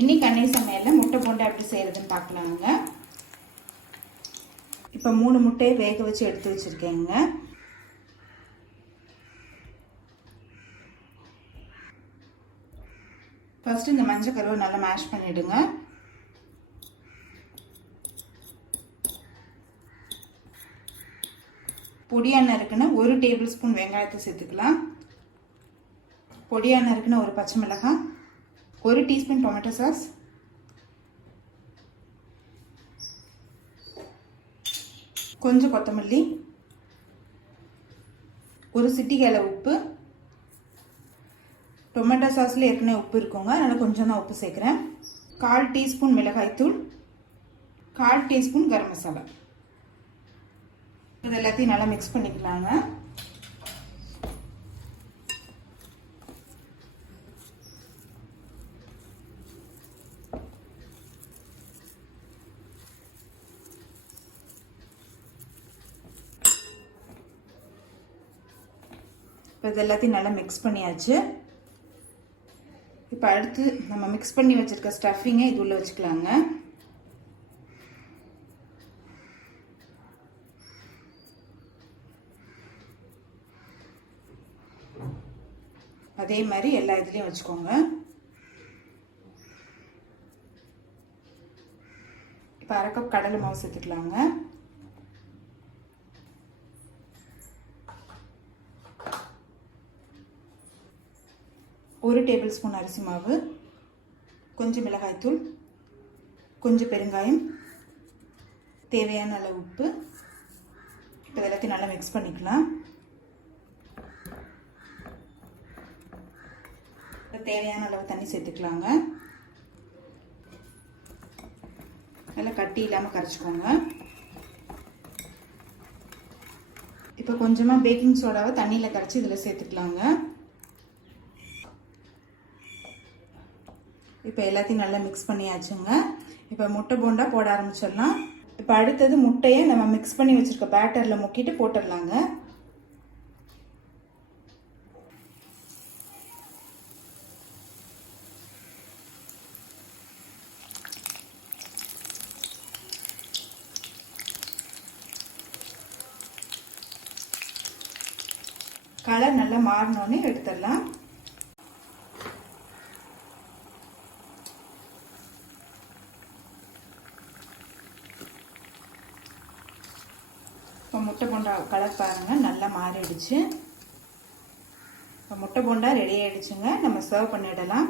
இன்னைக்கு அன்னை சமையல்ல முட்டை போண்டா எப்படி செய்யறதுன்னு பார்க்கலாங்க. இப்போ 3 முட்டையை வேக வச்சு எடுத்து வச்சிருக்கேங்க. ஃபர்ஸ்ட் இந்த மஞ்சள் கருவை நல்லா மேஷ் பண்ணிடுங்க. பொடியா நறுக்குன 1 டேபிள் ஸ்பூன் வெங்காயத்தை சேர்த்துக்கலாம். பொடியா நறுக்குன ஒரு பச்சை மிளகாய், 1 டீஸ்பூன் டொமேட்டோ சாஸ், கொஞ்சம் கொத்தமல்லி, ஒரு சிட்டிகை அளவு உப்பு. டொமேட்டோ சாஸ்ல ஏற்கனவே உப்பு இருக்குங்க, அதனால கொஞ்சம் தான் உப்பு சேர்க்குறேன். 1/4 டீஸ்பூன் மிளகாய்த்தூள், 1/4 டீஸ்பூன் கரம் மசாலா. இது எல்லாத்தையும் நல்லா மிக்ஸ் பண்ணிக்கலாங்க. இப்போ இது எல்லாத்தையும் நல்லா மிக்ஸ் பண்ணியாச்சு. இப்போ அடுத்து நம்ம மிக்ஸ் பண்ணி வச்சிருக்க ஸ்டஃபிங்கை இது உள்ள வச்சுக்கலாங்க. அதே மாதிரி எல்லா இதுலயும் வச்சுக்கோங்க. இப்போ 1/2 கப் கடலை மாவு சேர்த்துக்கலாங்க. ஒரு டேபிள் ஸ்பூன் அரிசி மாவு, கொஞ்சம் மிளகாய்த்தூள், கொஞ்சம் பெருங்காயம், தேவையான அளவு உப்பு. இப்போ எல்லாத்தையும் நல்லா மிக்ஸ் பண்ணிக்கலாம். தேவையான அளவு தண்ணி சேர்த்துக்கலாங்க. நல்லா கட்டி இல்லாமல் கரைச்சிக்கோங்க. இப்போ கொஞ்சமாக பேக்கிங் சோடாவை தண்ணியில் கரைச்சி இதில் சேர்த்துக்கலாங்க. இப்போ எல்லாத்தையும் நல்லா மிக்ஸ் பண்ணியாச்சுங்க. இப்போ முட்டை போண்டா போட ஆரம்பிச்சிடலாம். இப்போ அடுத்தது முட்டையை நம்ம மிக்ஸ் பண்ணி வச்சிருக்க பேட்டரில் முக்கிட்டு போட்டுடலாங்க. கலர் நல்லா மாறினோடனே எடுத்துடலாம். இப்போ முட்டை போண்டா கலர் பாருங்க, நல்லா மாறிடுச்சு. இப்போ முட்டை போண்டா ரெடி ஆயிடுச்சுங்க. நம்ம சர்வ் பண்ணிடலாம்.